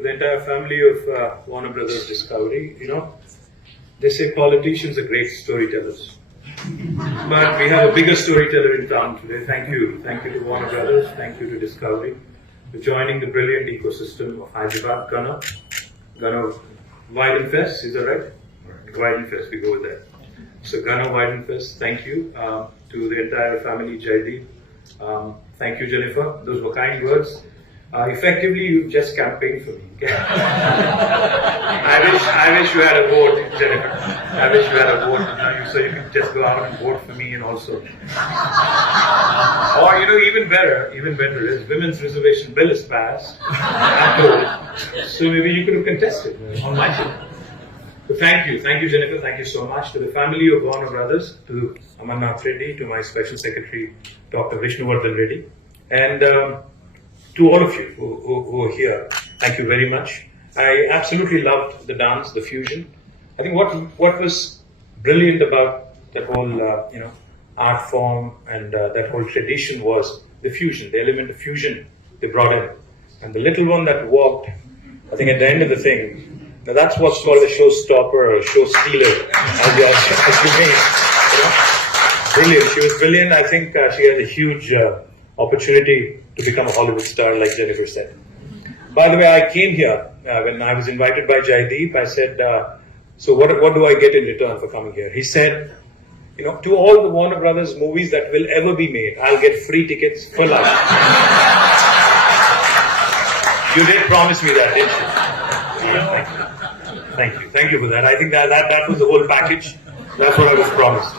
to the entire family of Warner Brothers Discovery. They say politicians are great storytellers. But we have a bigger storyteller in town today. Thank you. Thank you to Warner Brothers. Thank you to Discovery for joining the brilliant ecosystem of Hyderabad, Ghana Weidenfest, is that right? Weidenfest, we go with that. So Ghana Weidenfest, thank you. To the entire family, Jaideep. Thank you, Jennifer. Those were kind words. Effectively, you just campaigned for me. I wish you had a vote, Jennifer. I wish you had a vote, so you could just go out and vote for me and also. Or even better is Women's Reservation Bill is passed. So maybe you could have contested on my team. So thank you, Jennifer. Thank you so much to the family of Warner Brothers, to Amarnath Reddy, to my Special Secretary, Dr. Vishnuvardhan Reddy, and to all of you who are here. Thank you very much. I absolutely loved the dance, the fusion. I think what was brilliant about that whole art form and that whole tradition was the fusion, the element of fusion they brought in, and the little one that walked. I think at the end of the thing. Now that's what's called a showstopper or a show stealer, as you may. Brilliant. She was brilliant. I think she has a huge opportunity to become a Hollywood star, like Jennifer said. By the way, I came here when I was invited by Jaideep. I said, so what do I get in return for coming here? He said, to all the Warner Brothers movies that will ever be made, I'll get free tickets for life. You did promise me that, didn't you? Thank you for that. I think that was the whole package. That's what I was promised.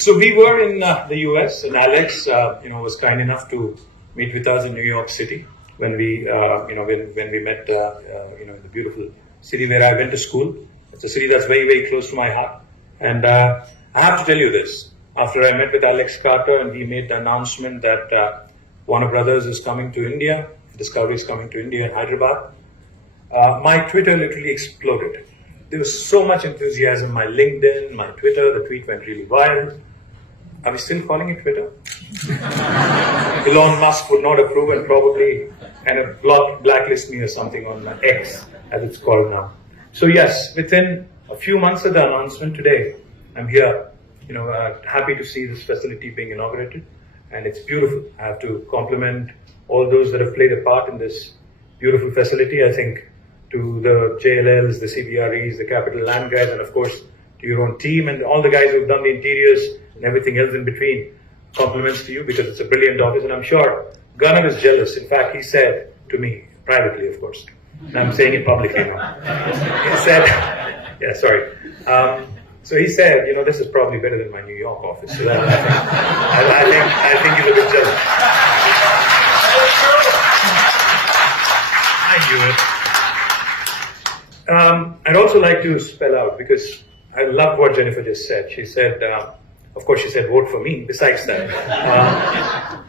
So we were in the US, and Alex, was kind enough to meet with us in New York City when we, when we met, in the beautiful city where I went to school. It's a city that's very, very close to my heart. And I have to tell you this: after I met with Alex Carter and he made the announcement that Warner Brothers is coming to India, Discovery is coming to India and Hyderabad. My Twitter literally exploded. There was so much enthusiasm. My LinkedIn, my Twitter, the tweet went really viral. Are we still calling it Twitter? Elon Musk would not approve and probably blacklist me or something on my X, as it's called now. So yes, within a few months of the announcement today, I'm here, happy to see this facility being inaugurated, and it's beautiful. I have to compliment all those that have played a part in this beautiful facility. I think to the JLLs, the CBREs, the Capital Land guys, and of course to your own team and all the guys who've done the interiors and everything else in between. Compliments to you because it's a brilliant office, and I'm sure Gunnar is jealous. In fact, he said to me, privately of course, and I'm saying it publicly now. He said, so he said, this is probably better than my New York office. So that, I think he's a bit jealous. I knew it. I'd also like to spell out, because I love what Jennifer just said. She said, of course she said, vote for me, besides that.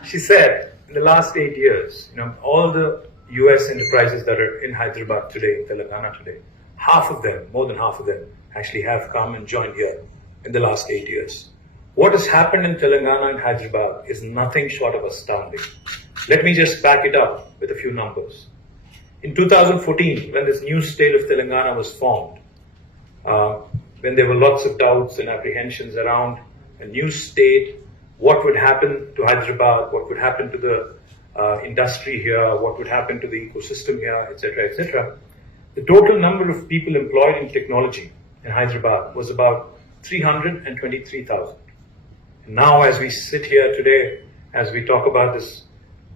She said, in the last 8 years, all the US enterprises that are in Hyderabad today, in Telangana today, more than half of them, actually have come and joined here in the last 8 years. What has happened in Telangana and Hyderabad is nothing short of astounding. Let me just back it up with a few numbers. In 2014, when this new state of Telangana was formed, when there were lots of doubts and apprehensions around a new state, what would happen to Hyderabad, what would happen to the industry here, what would happen to the ecosystem here, etc., etc. The total number of people employed in technology in Hyderabad was about 323,000. And now, as we sit here today, as we talk about this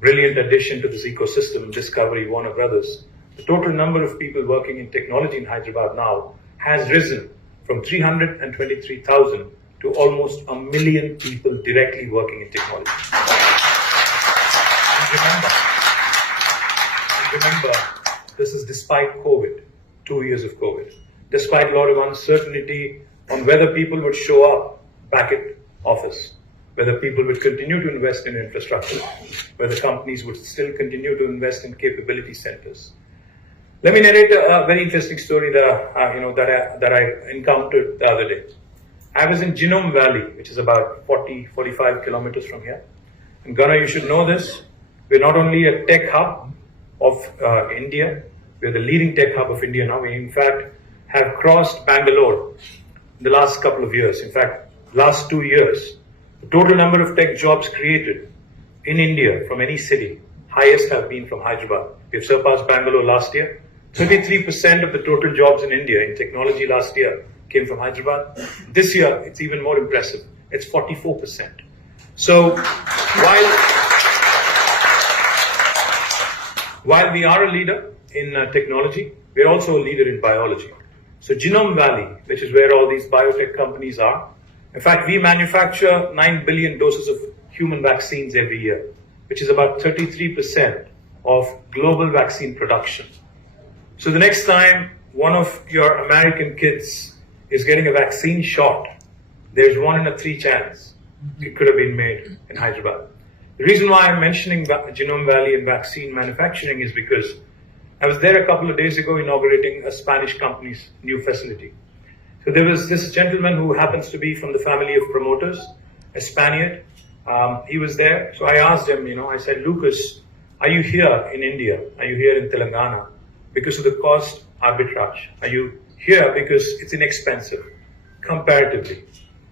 brilliant addition to this ecosystem, Discovery, Warner Brothers, the total number of people working in technology in Hyderabad now has risen from 323,000 to almost 1 million people directly working in technology. And remember, this is despite COVID, 2 years of COVID, despite a lot of uncertainty on whether people would show up back at office, whether people would continue to invest in infrastructure, whether companies would still continue to invest in capability centers. Let me narrate a very interesting story that I encountered the other day. I was in Genome Valley, which is about 45 kilometers from here. And Gunnar, you should know this. We're not only a tech hub of India, We are the leading tech hub of India now. We, in fact, have crossed Bangalore in the last couple of years. In fact, last 2 years, the total number of tech jobs created in India from any city, highest have been from Hyderabad. We have surpassed Bangalore last year. 33% of the total jobs in India in technology last year came from Hyderabad. This year, it's even more impressive. It's 44%. So while we are a leader in technology, we're also a leader in biology. So Genome Valley, which is where all these biotech companies are, in fact, we manufacture 9 billion doses of human vaccines every year, which is about 33% of global vaccine production. So the next time one of your American kids is getting a vaccine shot, there's 1 in a 3 chance it could have been made in Hyderabad. The reason why I'm mentioning Genome Valley and vaccine manufacturing is because I was there a couple of days ago inaugurating a Spanish company's new facility. So there was this gentleman who happens to be from the family of promoters, a Spaniard. He was there. So I asked him, I said, Lucas, are you here in India? Are you here in Telangana because of the cost arbitrage? Are you here because it's inexpensive comparatively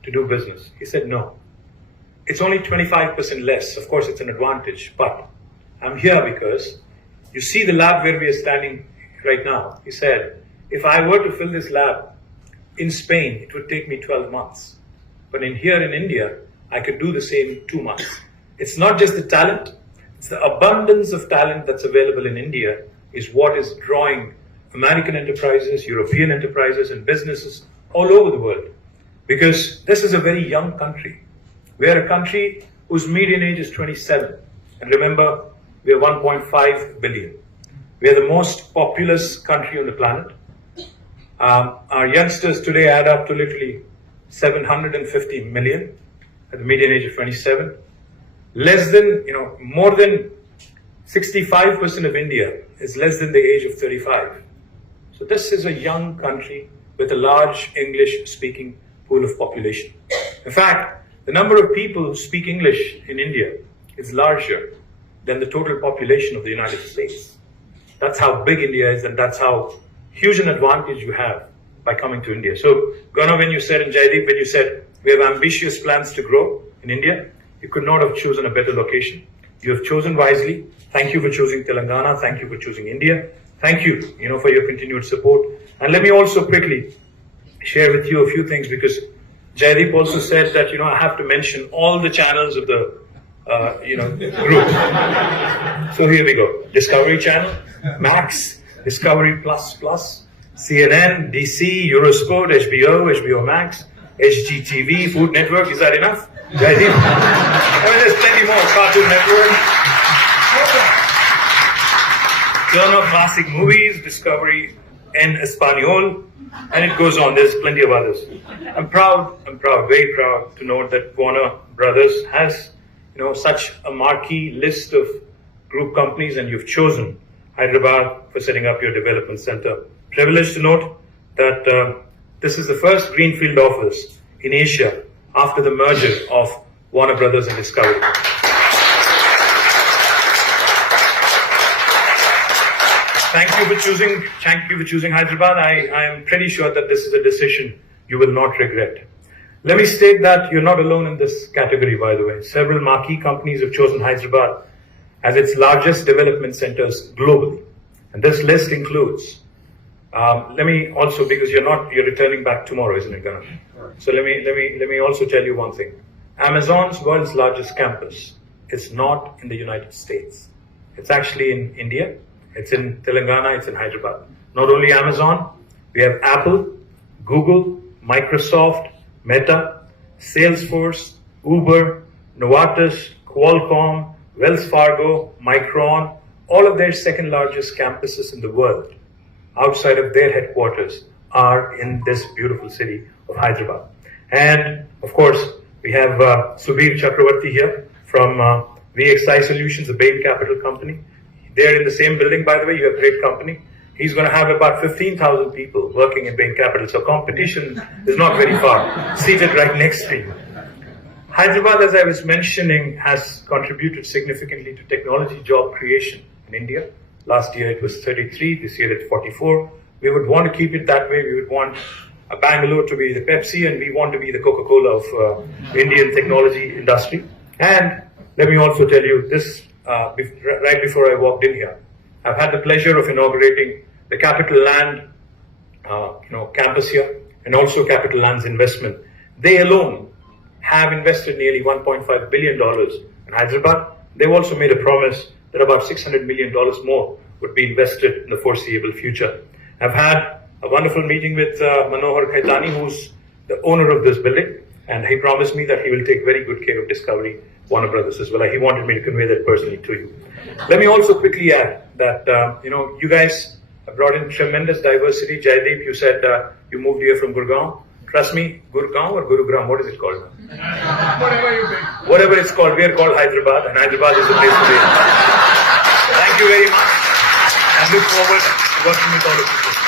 to do business? He said, no. It's only 25% less. Of course, it's an advantage, but I'm here because you see the lab where we are standing right now. He said, if I were to fill this lab in Spain, it would take me 12 months. But here in India, I could do the same in 2 months. It's not just the talent, it's the abundance of talent that's available in India is what is drawing American enterprises, European enterprises, and businesses all over the world. Because this is a very young country. We are a country whose median age is 27. And remember, we are 1.5 billion. We are the most populous country on the planet. Our youngsters today add up to literally 750 million at the median age of 27. More than 65% of India is less than the age of 35. So this is a young country with a large English-speaking pool of population. In fact, the number of people who speak English in India is larger than the total population of the United States. That's how big India is, and that's how huge an advantage you have by coming to India. So, Gana, when you said, and Jaideep, when you said we have ambitious plans to grow in India, you could not have chosen a better location. You have chosen wisely. Thank you for choosing Telangana. Thank you for choosing India. Thank you, for your continued support. And let me also quickly share with you a few things, because Jaideep also said that, I have to mention all the channels of the, group. So here we go. Discovery Channel, Max, Discovery Plus, CNN, DC, Eurosport, HBO Max, HGTV, Food Network. Is that enough? Jaideep? There's plenty more. Cartoon Network. Turner Classic Movies, Discovery en Espanol, and it goes on. There's plenty of others. I'm proud, very proud to note that Warner Brothers has, such a marquee list of group companies, and you've chosen Hyderabad for setting up your development center. Privileged to note that this is the first greenfield office in Asia after the merger of Warner Brothers and Discovery. Thank you for choosing Hyderabad. I am pretty sure that this is a decision you will not regret. Let me state that you're not alone in this category, by the way. Several marquee companies have chosen Hyderabad as its largest development centers globally. And this list includes, let me also, because you're returning back tomorrow, isn't it, Ganesh? So let me also tell you one thing. Amazon's world's largest campus is not in the United States. It's actually in India. It's in Telangana, it's in Hyderabad. Not only Amazon, we have Apple, Google, Microsoft, Meta, Salesforce, Uber, Novartis, Qualcomm, Wells Fargo, Micron, all of their second largest campuses in the world outside of their headquarters are in this beautiful city of Hyderabad. And of course, we have Subir Chakravarti here from VXI Solutions, the Bain Capital company. They're in the same building, by the way. You have a great company. He's going to have about 15,000 people working in Bain Capital. So competition is not very far, seated right next to you. Hyderabad, as I was mentioning, has contributed significantly to technology job creation in India. Last year it was 33. This year it's 44. We would want to keep it that way. We would want Bangalore to be the Pepsi, and we want to be the Coca-Cola of Indian technology industry. And let me also tell you this, right before I walked in here, I've had the pleasure of inaugurating the Capital Land campus here, and also Capital Land's investment. They alone have invested nearly $1.5 billion in Hyderabad. They've also made a promise that about $600 million more would be invested in the foreseeable future. I've had a wonderful meeting with Manohar Khaitani, who's the owner of this building, and he promised me that he will take very good care of Discovery Warner Brothers as well. He wanted me to convey that personally to you. Let me also quickly add that, you guys have brought in tremendous diversity. Jaideep, you said you moved here from Gurgaon. Trust me, Gurgaon or Gurugram, what is it called? Whatever you pick. Whatever it's called, we are called Hyderabad, and Hyderabad is the place to be. Thank you very much, and look forward to working with all of you.